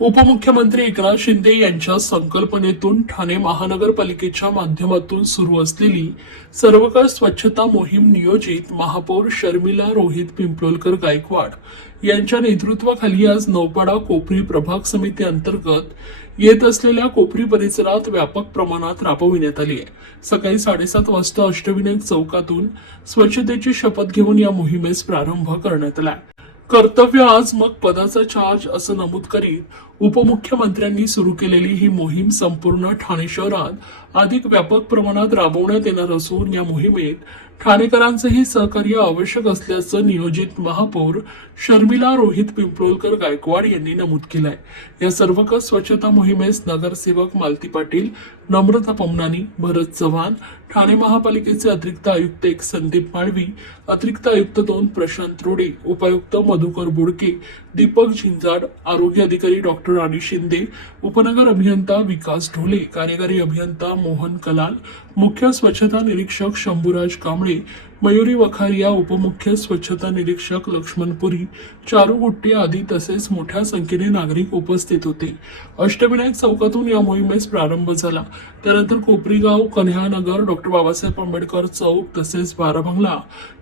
उपमुख्यमंत्री एकनाथ शिंदे यांच्या संकल्पनेतून ठाणे महानगरपालिकेच्या माध्यमातून सुरू असलेली सर्वकाळ स्वच्छता मोहीम नियोजित महापौर शर्मिला रोहित पिंपलोलकर गायकवाड यांच्या नेतृत्वाखाली आज नौपाडा कोपरी प्रभाग समिती अंतर्गत येत असलेल्या कोपरी परिसरात व्यापक प्रमाणात राबविण्यात आली आहे। सकाळी 7:30 वाजता अष्टविनायक चौकातून स्वच्छतेची शपथ घेऊन या मोहिमेस प्रारंभ करण्यात आला। कर्तव्य आज मग पदाचा चार्ज असं नमूद करीत उपमुख्यमंत्र्यांनी सुरू केलेली ही मोहीम संपूर्ण ठाणे शहरात अधिक व्यापक प्रमाणात राबवण्यात येणार असून या मोहिमेत ठाणेकरांचेही सहकार्य आवश्यक असल्याचं नियोजित महापौर शर्मिला रोहित पिंपलोलकर गायकवाड यांनी नमूद केलंय। या सर्वकाळ स्वच्छता मोहिमेस नगरसेवक मालती पाटील, नम्रता पमनानी, भरत चव्हाण, ठाणे महापालिकेचे अतिरिक्त आयुक्त 1 संदीप माळवी, अतिरिक्त आयुक्त 2 प्रशांत रोडे, उपायुक्त मधुकर बुडके, दीपक झिंजाड, आरोग्य अधिकारी डॉक्टर राणी शिंदे, उपनगर अभियंता विकास ढोले, कार्यकारी अभियंता मोहन कलाल, मुख्य स्वच्छता निरीक्षक शंभूराज कांबळे, मयुरी वखारिया, उपमुख्य स्वच्छता निरीक्षक लक्ष्मणपुरी, चारू गुट्टे आदी तसेच मोठ्या संख्येने नागरिक उपस्थित होते। अष्टविनायक चौकातून या मोहिमेस प्रारंभ झाला। त्यानंतर कोपरीगाव, कन्हानगर, डॉक्टर बाबासाहेब आंबेडकर चौक तसेच बाराबंगला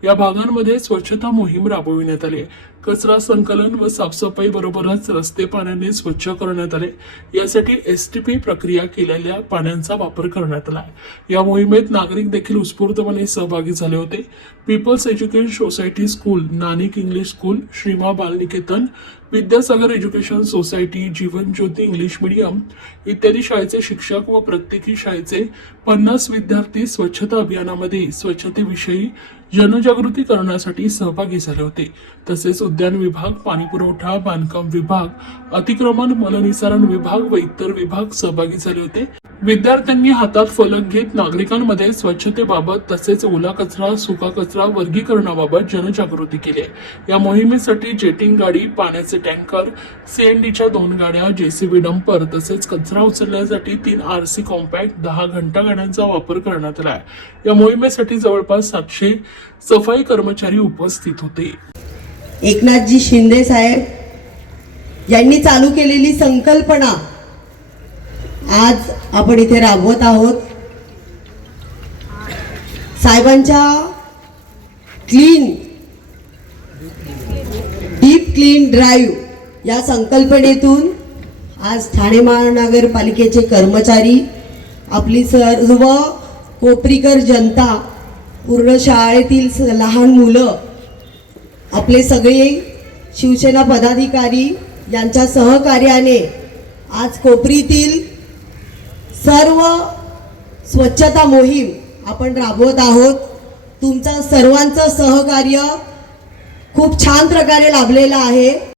या भागांमध्ये स्वच्छता मोहीम राबविण्यात आली। कचरा संकलन व साफसफाई बरोबरच रस्ते पाण्याने स्वच्छ करण्यात आले। यासाठी एसटीपी प्रक्रिया केलेल्या पाण्याचा वापर करण्यात आला। या मोहिमेत नागरिक देखील उत्स्फूर्तपणे सहभागी झाले होते। People's education society school, Nanik English school, Shrima Balniketan, Vidyasagar education society, Jeevan Jyoti English medium इत्यादी शाळेचे शिक्षक व प्रत्येकी शाळेचे 50 विद्यार्थी स्वच्छता अभियानामध्ये स्वच्छतेविषयी जनजागृती करण्यासाठी सहभागी झाले होते। तसेच उद्यान विभाग, पाणी पुरवठा, बांधकाम विभाग, अतिक्रमण, मलनिसारण विभाग व इतर विभाग सहभागी झाले होते। विद्यार्थ्यांनी हातात फलक घेत नागरिकांमध्ये स्वच्छतेबाबत तसेच ओला कचरा, सुका कचरा वर्गीकरणाबाबत जनजागृती केली। या मोहिमेसाठी जेटिंग गाडी, पाण्याचे टँकर, सीएनडीच्या 2 गाड्या, जेसीबी डंपर तसेच कचरा उचलण्यासाठी 3 आरसी कॉम्पॅक्ट, 10 घंटा गाड्यांचा वापर करण्यात आला। या मोहिमेसाठी जवळपास 700 सफाई कर्मचारी उपस्थित होते। एकनाथजी शिंदे साहेब यांनी चालू केलेली संकल्पना आज आपण इथे राबवत आहोत। साहेबांच्या डीप क्लीन ड्राईव्ह या संकल्पनेतून आज ठाणे महानगरपालिकेचे कर्मचारी, आपली सर्व कोपरीकर जनता, पूर्ण शाळेतील लहान मुलं, आपले सगळे शिवसेना पदाधिकारी यांच्या सहकार्याने आज कोपरीतील सर्व स्वच्छता मोहीम आपण राबवत आहोत। तुमचं सर्वांचं सहकार्य खूप छान प्रकारे लाभलेलं आहे।